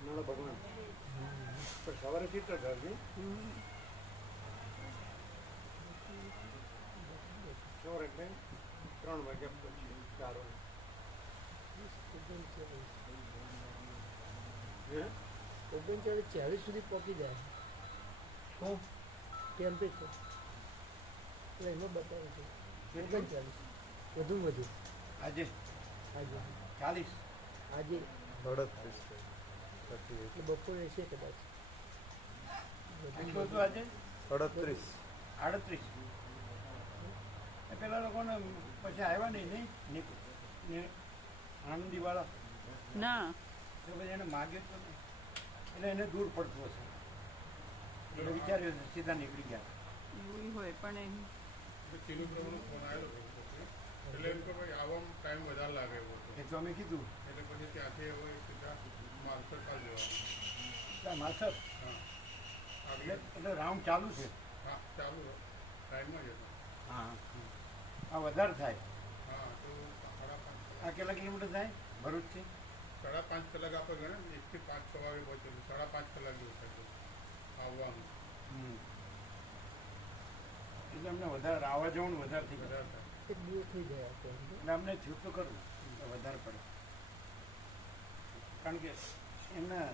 નાના ભગવાન પણ સવારે ચિત્ર ધરજી ચોર એટલે ત્રણ વાગ્યા પછી. ચાર વાગે હે ઓગણચાળીસ ચાલીસ સુધી પહોંચી જાય શું? ટેમ્પરેચર એટલે એમાં બતાવે છે. ઓગણચાલીસ વધુ વધુ આજે? આજે. ચાલીસ. આજે. અડત્રીસ થર્ટી એટલે બપોરે છે કદાચ. અડત્રીસ. આડત્રીસ. પેલા લોકોને પછી આવ્યા નહીં નહીં? આનંદીવાળા. ના. તો પછી એને માગ્યું તો એટલે એને દૂર પડતું હશે. એટલે વિચાર્યું સીધા નીકળી ગયા. એવું હોય પણ એમ. પછી. એટલે એમ કે ભાઈ આવવામાં ટાઈમ વધારે લાગે અમે કીધું. એટલે પછી ત્યાંથી હવે સીધા કાલ જવાનું. "લા, માસ્તર એટલે રાઉન્ડ ચાલુ છે? હા ચાલુ ટાઈમમાં જ હા આ વધારે થાય. હા તો સાડા પાંચ આ કેટલા કિલોમીટર થાય? ભરૂચથી? સાડા પાંચ કલાક આપણે ગણે ને? એકથી પાંચ છ વાગે પહોંચેલું સાડા પાંચ કલાક જેવું થતું આવવાનું. હમ. એટલે અમને વધારે આવવા જવાનું વધારે વધારે થાય. એક થઈ ગયા એટલે અમને થયું વધારે પડે. કારણ કે એમના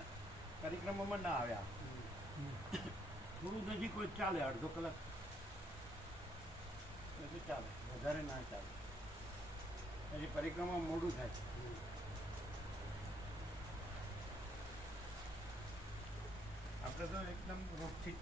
પરિક્રમામાં ના આવ્યા. થોડું નજીક હોય ચાલે, અડધો કલાક. પછી ચાલે, વધારે ના ચાલે. પછી પરિક્રમા મોડું થાય. આપણે તો એકદમ રોગથી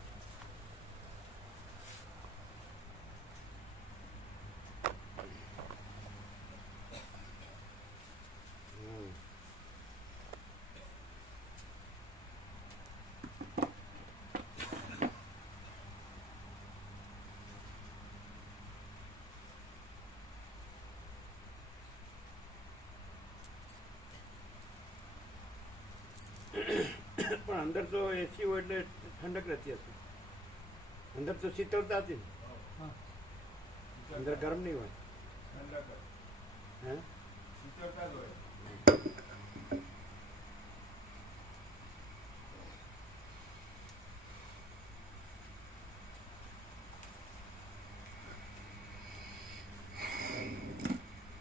પણ અંદર તો એસી હોય એટલે ઠંડક રહેતી હશે. અંદર તો શીતળતા હતી ને. અંદર ગરમ નહીં હોય. હે?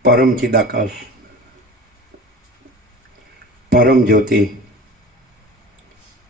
પરમ ચિદાકાશ. પરમ જ્યોતિ.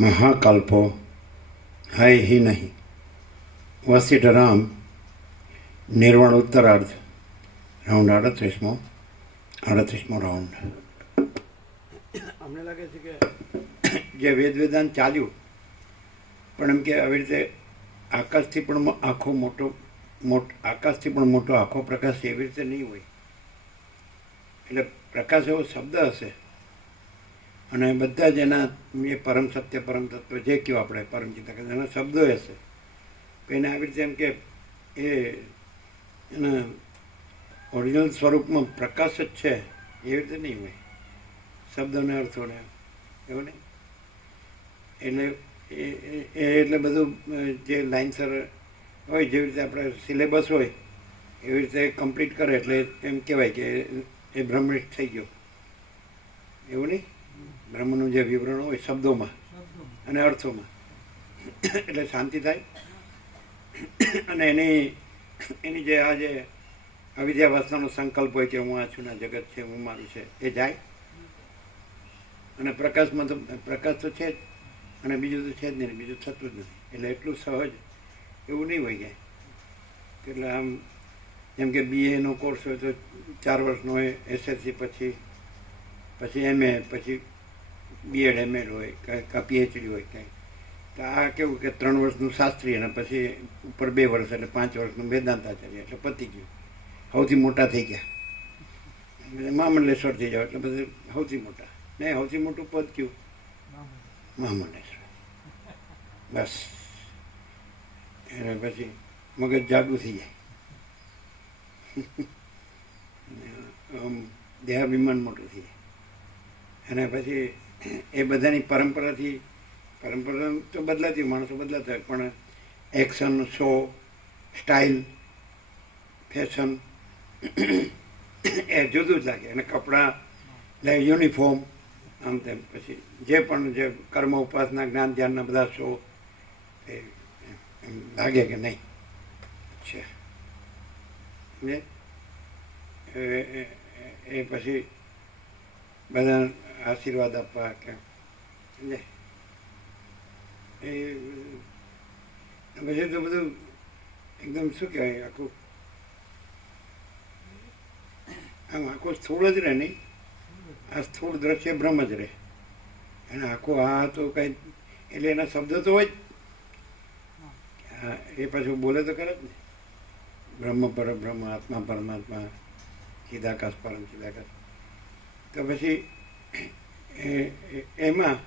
महाकल्पो है ही नहीं वसिष्ठ राम निर्वाण उत्तरार्ध રાઉન્ડ આડત્રીસમો આડત્રીસમો રાઉન્ડ અમને લાગે છે કે જે વેદ વેદાંત ચાલ્યું પણ એમ કે આવી રીતે આકાશથી પણ મો- આખો મોટો મોટ આકાશથી પણ મોટો આખો પ્રકાશ એવી રીતે નહીં હોય એટલે પ્રકાશ એવો શબ્દ હશે અને બધા જ એના એ પરમ સત્ય, પરમ તત્વ જે કહ્યું આપણે, પરમ ચિંતા એના શબ્દો હશે એને આવી રીતે એમ કે એ એના ઓરિજિનલ સ્વરૂપમાં પ્રકાશ જ છે. એવી રીતે નહીં હોય. શબ્દોને અર્થોને એવું નહીં. એટલે એ- એટલે બધું જે લાઇનસર હોય, જેવી રીતે આપણે સિલેબસ હોય, એવી રીતે કમ્પ્લીટ કરે એટલે એમ કહેવાય કે એ બ્રહ્મનિષ્ઠ થઈ ગયો. એવું નહીં? બ્રહ્મનું જે વિવરણ હોય શબ્દોમાં અને અર્થોમાં. એટલે શાંતિ થાય. અને એની એની જે આ જે અવિદ્યાવસ્થાનો સંકલ્પ હોય કે હું આ છું ને જગત છે હું મારું છે એ જાય. અને પ્રકાશમાં તો પ્રકાશ તો છે જ. અને બીજું તો છે જ નહીં બીજું થતું જ નથી. એટલે એટલું સહજ એવું નહીં હોય જાય એટલે આમ જેમ કે બીએનો કોર્સ હોય તો ચાર વર્ષનો હોય એસએસસી પછી પછી એમએ પછી બીએડ એમએડ હોય કાં પીએચડી હોય કંઈ. તો આ કેવું કે ત્રણ વર્ષનું શાસ્ત્રી અને પછી ઉપર બે વર્ષ એટલે પાંચ વર્ષનું વેદાંતાચાર્ય એટલે પતી ગયું. સૌથી મોટા થઈ ગયા. એટલે મહામંડલેશ્વર થઈ જાવ એટલે બધું સૌથી મોટા. ને સૌથી મોટું પદ કયું? મહામંડલેશ્વર બસ. એને પછી મગજ જાગું થઈ જાય. દેહાભિમાન મોટું થઈ જાય. અને પછી એ બધાની પરંપરાથી, પરંપરા તો બદલાતી, માણસો બદલાતા, પણ એક્શન, શો, સ્ટાઇલ, ફેશન, એ જુદું જ લાગે. અને કપડાં, લે, યુનિફોર્મ, આમ તેમ. પછી જે પણ જે કર્મ, ઉપાસના, જ્ઞાન, ધ્યાનના બધા શો, એ લાગે કે નહીં. છે. એ પછી બધા આશીર્વાદ આપવા કે સમજે એ, પછી તો બધું એકદમ શું કહેવાય, આખું આમ આખું સ્થૂળ જ રહે નહીં. આ સ્થૂળ દ્રશ્ય બ્રહ્મ જ રહે. અને આખું આ તો કઈ, એટલે એના શબ્દો તો હોય જ. એ પાછું બોલે તો કરે જ ને. બ્રહ્મ પર બ્રહ્મ, આત્મા પરમાત્મા, ચિદાકાશ પરમ ચિદાકાશ. તો પછી એમાં,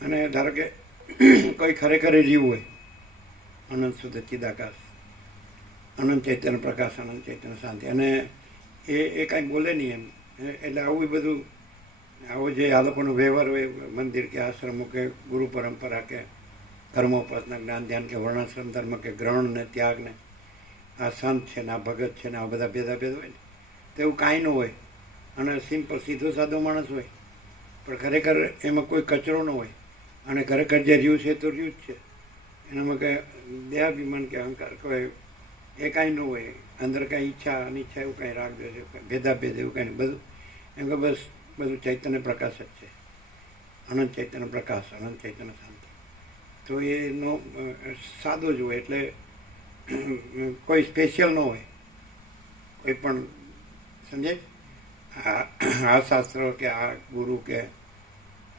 અને ધારો કે કોઈ ખરેખર જીવ હોય, અનંત શુદ્ધ ચિદાકાશ, અનંત ચૈતન્ય પ્રકાશ, અનંત ચૈતન્ય શાંતિ. અને એ એ કાંઈ બોલે નહીં એમ. એટલે આવું બધું, આવો જે આ લોકોનો વ્યવહાર હોય, મંદિર કે આશ્રમો કે ગુરુ પરંપરા કે કર્મોપાસના જ્ઞાન, ધ્યાન કે વર્ણાશ્રમ ધર્મ કે ગ્રહણ ને ત્યાગ ને, આ સંત છે ને, આ ભગત છે ને, આ બધા ભેદા ભેદ હોય ને તેવું કાંઈ ન હોય. અને સિમ્પલ સીધો સાધો માણસ હોય. પણ ખરેખર એમાં કોઈ કચરો ન હોય. અને ખરેખર જે રહ્યું છે તો રહ્યું જ છે. એનામાં કંઈ દેહાભિમાન કે અહંકાર કોઈ એ કાંઈ ન હોય. અંદર કાંઈ ઈચ્છા અનિચ્છા એવું કાંઈ રાગ દે ભેદાભેદ એવું કાંઈ બધું એમ કે બસ, બધું ચૈતન્ય પ્રકાશ જ છે. અનંત ચૈતન્ય પ્રકાશ, અનંત ચૈતન્ય શાંતિ. તો એનો સાદો જ હોય એટલે કોઈ સ્પેશિયલ ન હોય. કોઈ પણ સમજે આ શાસ્ત્રો કે આ ગુરુ કે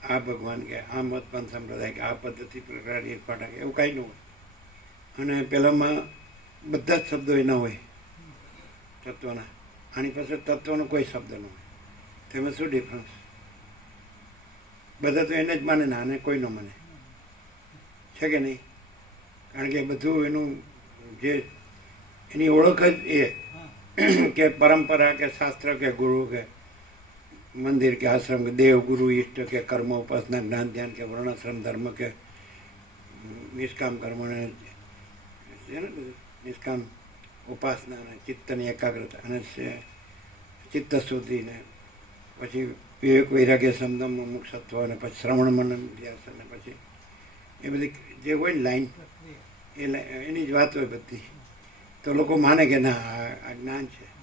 આ ભગવાન કે આ મત સંપ્રદાય કે આ પદ્ધતિ પ્રકારની પાઠક એવું કાંઈ ન હોય. અને પેલામાં બધા જ શબ્દો એના હોય તત્વના. આની પાસે તત્વનો કોઈ શબ્દ ન હોય. તેમાં શું ડિફરન્સ બધા તો એને જ માને ના અને કોઈ ન માને. છે કે નહીં? કારણ કે બધું એનું જે એની ઓળખ જ એ કે પરંપરા કે શાસ્ત્ર કે ગુરુ કે મંદિર કે આશ્રમ કે દેવ ગુરુ ઈષ્ટ કે કર્મ ઉપાસના જ્ઞાન ધ્યાન કે વર્ણાશ્રમ ધર્મ કે નિષ્કામ કર્મને છે ને નિષ્કામ ઉપાસના અને ચિત્તની એકાગ્રતા અને ચિત્ત શુદ્ધિને પછી વિવેક વૈરાગ્ય સમદમ મુક્ષત્વ અને પછી શ્રવણ મનન અભ્યાસ અને પછી એ બધી જે હોય ને લાઈન, એ એની જ વાત હોય બધી. તો લોકો માને કે ના, આ જ્ઞાન છે.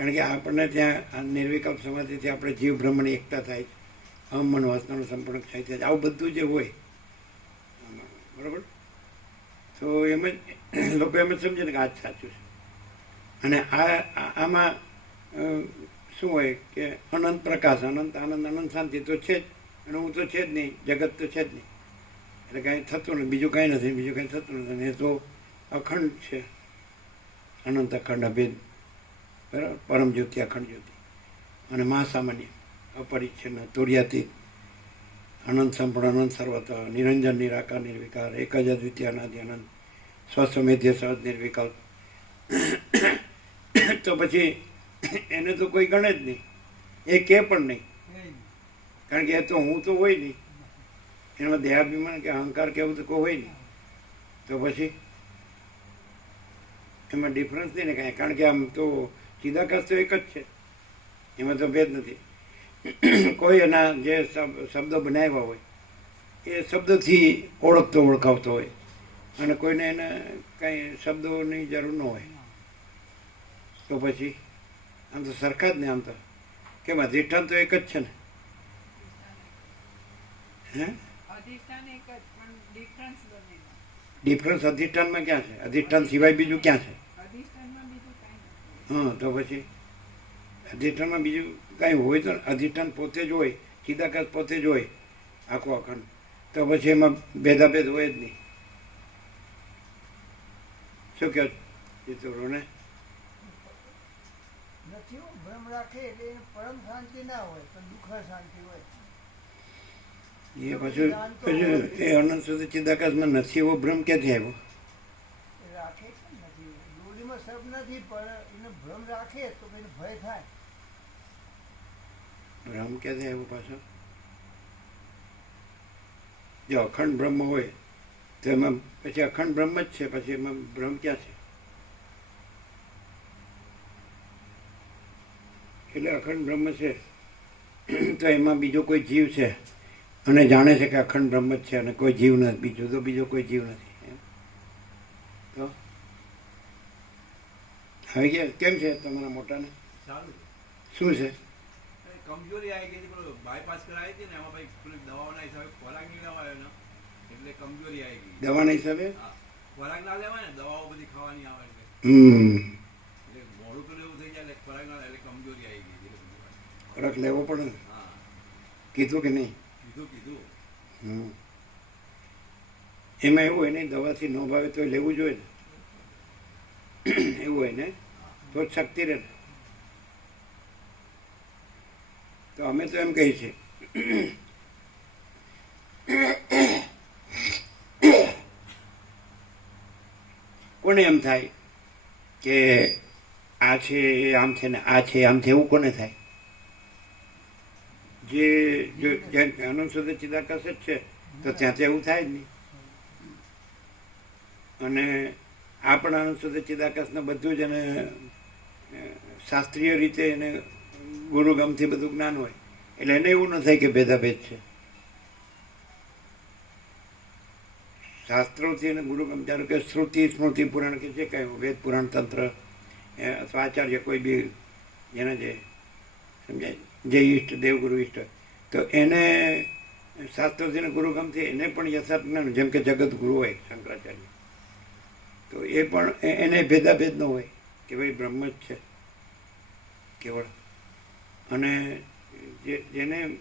કારણ કે આપણને ત્યાં નિર્વિકલ્પ સમાધિથી આપણે જીવ બ્રહ્મની એકતા થાય છે. હમ, મન, વાસનાનું સંપૂર્ણ થાય છે. આવું બધું જે હોય, બરાબર? તો એમ જ, લોકો એમ જ સમજે ને કે આ જ સાચું છે. અને આ આમાં શું હોય કે અનંત પ્રકાશ, અનંત આનંદ, અનંત શાંતિ તો છે જ. અને હું તો છે જ નહીં. જગત તો છે જ નહીં. એટલે કાંઈ થતું નથી. બીજું કાંઈ નથી. બીજું કાંઈ થતું નથી. એ તો અખંડ છે. અનંત અખંડ અભેદ બરાબર? પરમ જ્યોતિ અખંડ જ્યોતિ. અને મહાસામાન્ય અપરિચ્છિન્ન તુર્યાતીત અનંત સંપૂર્ણ અનંત સર્વત નિરંજન નિરાકાર નિર્વિકાર એક જ અદ્વિતીય અનાદિ અનંત. સ્વસ્વમેધ્ય સહજ નિર્વિકલ્પ. તો પછી એને તો કોઈ ગણે જ નહીં. એ કે પણ નહીં. કારણ કે એ તો હું તો હોય નહીં. એમાં દેહાભિમાન કે અહંકાર કેવું તો કોઈ હોય નહીં. તો પછી એમાં ડિફરન્સ નહીં ને કાંઈ. કારણ કે આમ તો ચિદાકાશ તો એક જ છે. એમાં તો ભેદ નથી. કોઈ એના જે શબ- શબ્દો બનાવ્યા હોય એ શબ્દથી ઓળખતો ઓળખાવતો હોય. અને કોઈને એને કાંઈ શબ્દોની જરૂર ન હોય. તો પછી આમ તો સરખા જ ને આમ તો. કેમ અધિષ્ઠાન તો એક જ છે ને? ડિફરન્સ અધિષ્ઠાનમાં ક્યાં છે? અધિષ્ઠાન સિવાય બીજું ક્યાં છે અધિષ્ઠાનમાં બીજું કાંઈ નથી હા તો પછી અધિષ્ઠાનમાં બીજું કાંઈ હોય તો અધિષ્ઠાન પોતે જ હોય ચિદાકાશ પોતે જ હોય આખો અખંડ. તો પછી એમાં ભેદાભેદ હોય જ નહીં. શું કહો ચિત્રોને નથી ભ્રમ રાખે એટલે પરમ શાંતિ ના હોય પણ દુઃખ શાંતિ હોય. એ પાછું પાછું એ અનંત સુધી ચિદાકાશમાં નથી એવો ભ્રમ ક્યાંથી આવ્યો? રાખે છે નથી નથી પણ ભ્રમ રાખે તો એને ભય થાય. ભ્રમ ક્યાંથી આવ્યો પાછો? જો અખંડ બ્રહ્મ હોય, તો એમાં પછી અખંડ બ્રહ્મ જ છે, પછી એમાં ભ્રમ ક્યાં છે? એટલે અખંડ બ્રહ્મ છે, તો એમાં બીજો કોઈ જીવ છે, અને જાણે છે કે અખંડ બ્રહ્મ જ છે, અને કોઈ જીવ નથી, બીજું તો બીજો કોઈ જીવ નથી એમ તો હવે કે- કેમ છે તમારા મોટાને? સારું શું છે? છે કમજોરી આવી ગઈ હતી બાયપાસ કરાવી હતી ને એમાં ભાઈ પેલી દવાઓના હિસાબે ખોરાક નહીં લેવાયો ને એટલે કમજોરી આવી ગઈ. દવાના હિસાબે? ખોરાક ના લેવાય ને દવાઓ બધી ખાવાની આવે એટલે. એટલે મોડું પેલું એવું થઈ જાય એટલે ખોરાક ના એટલે કમજોરી આવી ગઈ ખોરાક લેવો પડે ને? કીધું કે નહીં? કીધું કીધું. હમ. એમાં એવું હોય નહીં દવાથી ન ભાવે તો લેવું જોઈએ ને. એવું હોય ને, તો જ શક્તિ રહે. તો અમે તો એમ કહીએ છીએ. કોને એમ થાય કે આ છે, એ આમ છે ને, આ છે, આમ છે, એવું કોને થાય? જે સુધી ચિદાકાશ જ છે, તો ત્યાંથી એવું થાય જ નહીં. અને આ પણ અનંત સુધી ચિદાકાશને બધું જ એને શાસ્ત્રીય રીતે એને ગુરુગમથી બધું જ્ઞાન હોય. એટલે એને એવું ન થાય કે ભેદાભેદ છે. શાસ્ત્રોથી અને ગુરુગમ ધારો કે શ્રુતિ, સ્મૃતિ, પુરાણ કે જે કાંઈ વેદ, પુરાણ, તંત્ર અથવા આચાર્ય કોઈ બી જેના જે સમજાય, જે ઈષ્ટ, દેવગુરુ ઈષ્ટ, તો એને શાસ્ત્રોથી અને ગુરુગમથી એને પણ યથાર્થ જ્ઞાન જેમ કે જગતગુરુ હોય શંકરાચાર્ય. તો એ પણ એને ભેદાભેદ ન હોય કે ભાઈ બ્રહ્મ જ છે. કેવળ. અને જેને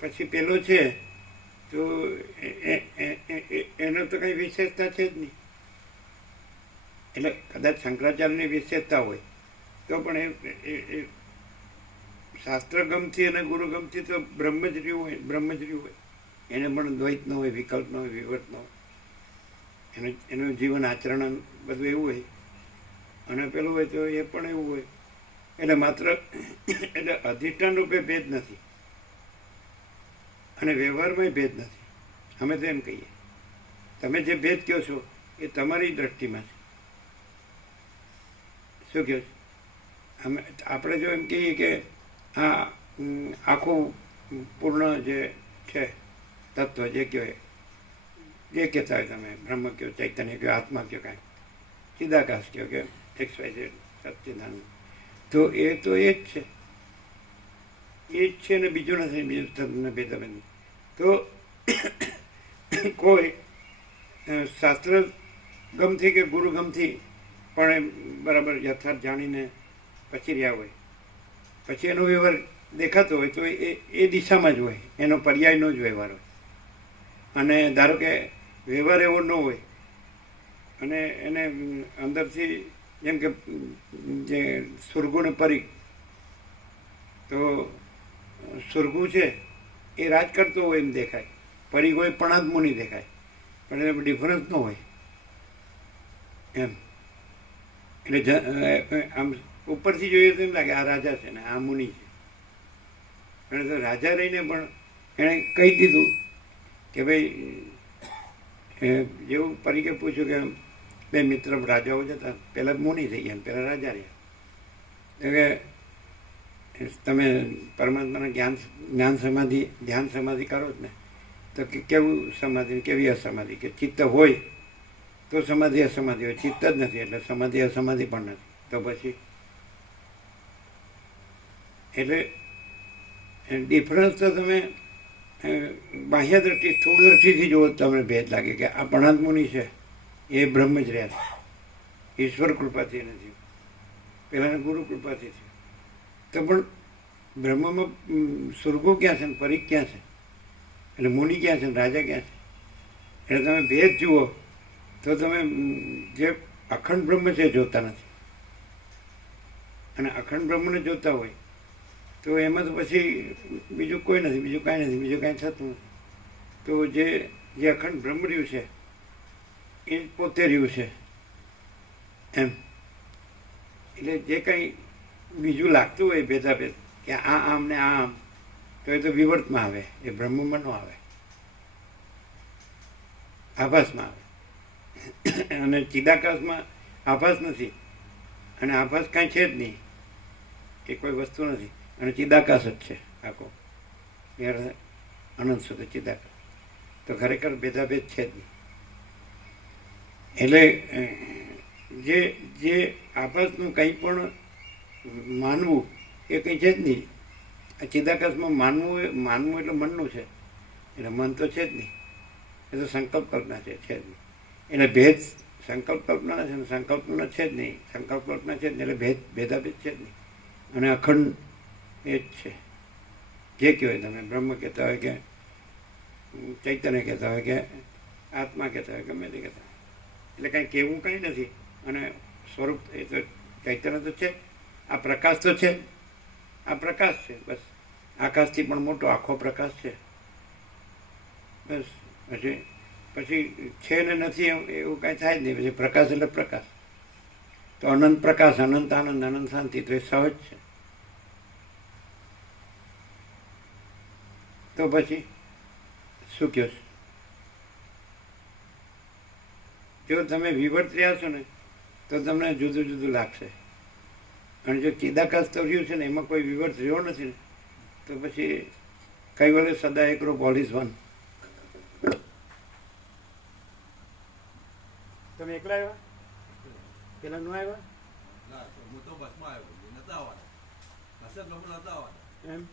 પછી પેલો છે, તો એનો તો કઈ વિશેષતા છે જ નહીં. એટલે કદાચ શંકરાચાર્યની વિશેષતા હોય, તો પણ એ, એ- એ અને અને ગુરુગમથી તો બ્રહ્મ જ હોય, બ્રહ્મ હોય. એને પણ દ્વૈત ન હોય, વિકલ્પ ન હોય, વિવર્ત ન હોય. એનું એનું જીવન આચરણ બધું એવું હોય. અને પેલું હોય તો એ પણ એવું હોય. એટલે માત્ર એટલે અધિષ્ઠાન રૂપે ભેદ નથી. અને વ્યવહારમાં ભેદ નથી. અમે તો એમ કહીએ. તમે જે ભેદ કહો છો એ તમારી દ્રષ્ટિમાં છે. શું કહો છો? અમે આપણે જો એમ કહીએ કે આ આખું પૂર્ણ જે છે, તત્વ જે કહેવાય જે કહેતા હોય તમે? બ્રહ્મ કહો ચૈતન્ય કયો, આત્મા કયો કાંઈ? ચિદાકાશ કહો કે? એક્સ વાય સચ્ચિદાનંદ તો એ તો એ જ છે. એ જ છે ને બીજું નથી, બીજું તમને તમે તો કોઈ શાસ્ત્ર ગમથી કે ગુરુ ગમથી પણ એમ બરાબર યથાર્થ જાણીને પછી રહ્યા હોય. પછી એનો વ્યવહાર દેખાતો હોય તો એ એ દિશામાં જ હોય. એનો પર્યાયનો જ વ્યવહાર હોય. અને ધારો કે વ્યવહાર એવો ન હોય. અને એને અંદરથી જેમ કે જે સુરગુણ પરી, તો સુરગુ છે એ રાજ કરતો હોય એમ દેખાય. પરી કોઈ પણ જ મુનિ દેખાય. પણ એમાં ડિફરન્સ ન હોય. એમ. એટલે આમ ઉપરથી જોઈએ તો એમ લાગે આ રાજા છે ને આ મુનિ છે. પણ રાજા રહીને પણ એણે કહી દીધું કે ભાઈ એ જેવું પરીકે પૂછ્યું કે બે મિત્ર રાજાઓ જતા પહેલાં મુનિ થઈ ગયા પહેલાં રાજા રહ્યા. કે તમે પરમાત્માના જ્ઞાન જ્ઞાન સમાધિ, ધ્યાન સમાધિ કરો જ ને. તો કે કેવું સમાધિ કેવી અસમાધિ? કે ચિત્ત હોય તો સમાધિ અસમાધિ હોય. ચિત્ત જ નથી એટલે સમાધિ અસમાધિ પણ નથી. તો પછી? એટલે ડિફરન્સ તો તમે બાહ્ય દ્રષ્ટિ, સ્થૂળ દ્રષ્ટિથી જુઓ તમને ભેદ લાગે કે આ પણાત મુનિ છે. એ બ્રહ્મ જ રહ્યા છે. ઈશ્વર કૃપાથી નથી. પહેલાંના ગુરુ કૃપાથી થયું તો પણ બ્રહ્મમાં સ્વર્ગો ક્યાં છે ને પરીખ ક્યાં છે? એટલે મુનિ ક્યાં છે રાજા ક્યાં છે? એટલે તમે ભેદ જુઓ તો તમે જે અખંડ બ્રહ્મ છે જોતા નથી. અને અખંડ બ્રહ્મને જોતા હોય તો એમાં તો પછી બીજું કોઈ નથી, બીજું કાંઈ નથી, બીજું કાંઈ થતું તો જે જે અખંડ બ્રહ્મ રહ્યું છે, એ પોતે રહ્યું છે, એમ. એટલે જે કંઈ બીજું લાગતું હોય ભેદાભેદ, કે આ આમ ને આ આમ, તો એ તો વિવર્તમાં આવે, એ બ્રહ્મમાં ન આવે. આભાસમાં આવે. અને ચિદાકાશમાં આભાસ નથી. અને આભાસ કાંઈ છે જ નહીં એ કોઈ વસ્તુ નથી. અને ચિદાકાશ જ છે આખો. અનંત સુધી ચિદાકાશ. તો ખરેખર ભેદાભેદ છે જ નહીં. એટલે જે જે આપસનું કંઈ પણ માનવું એ કંઈ છે જ નહીં. આ ચિદાકાશમાં માનવું એ- માનવું એટલે મનનું છે. એટલે મન તો છે જ નહીં. એ તો સંકલ્પ કલ્પના છે છે જ નહીં. એટલે ભેદ સંકલ્પ કલ્પના છે સંકલ્પના સંકલ્પ છે જ નહીં. સંકલ્પ કલ્પના છે જ નહીં એટલે ભેદ, ભેદાભેદ છે જ નહીં. અને અખંડ એ જ છે. જે કહેવાય તમે બ્રહ્મ કહેતા હોય કે, ચૈતન્ય કહેતા હોય કે, આત્મા કહેતા હોય ગમે તે કહેતા એટલે કાંઈ કહેવું કંઈ નથી. અને સ્વરૂપ એ તો ચૈતન્ય તો છે, આ પ્રકાશ તો છે. આ પ્રકાશ છે, બસ. આકાશથી પણ મોટો આખો પ્રકાશ છે. બસ. પછી પછી છે ને નથી એવું કાંઈ થાય જ નહીં. પછી પ્રકાશ એટલે પ્રકાશ. તો અનંત પ્રકાશ, અનંત આનંદ, અનંત શાંતિ, તો એ સહજ છે. તો પછી શું કહો છો? જો તમે વિવર્ત રહ્યા છો ને તો તમને જુદું જુદું લાગશે. અને જો ચિદાકાશ તો રહ્યું છે ને એમાં કોઈ વિવર્ત રહ્યો નથી ને તો પછી કઈ વડે સદા એકરો બોલ ઇઝ વન તમે એકલા આવ્યા? પેલા નો આવ્યા? ના, હું તો બસમાં આવ્યો નતા આવવાના. લોકો નતા આવવાના. એમ?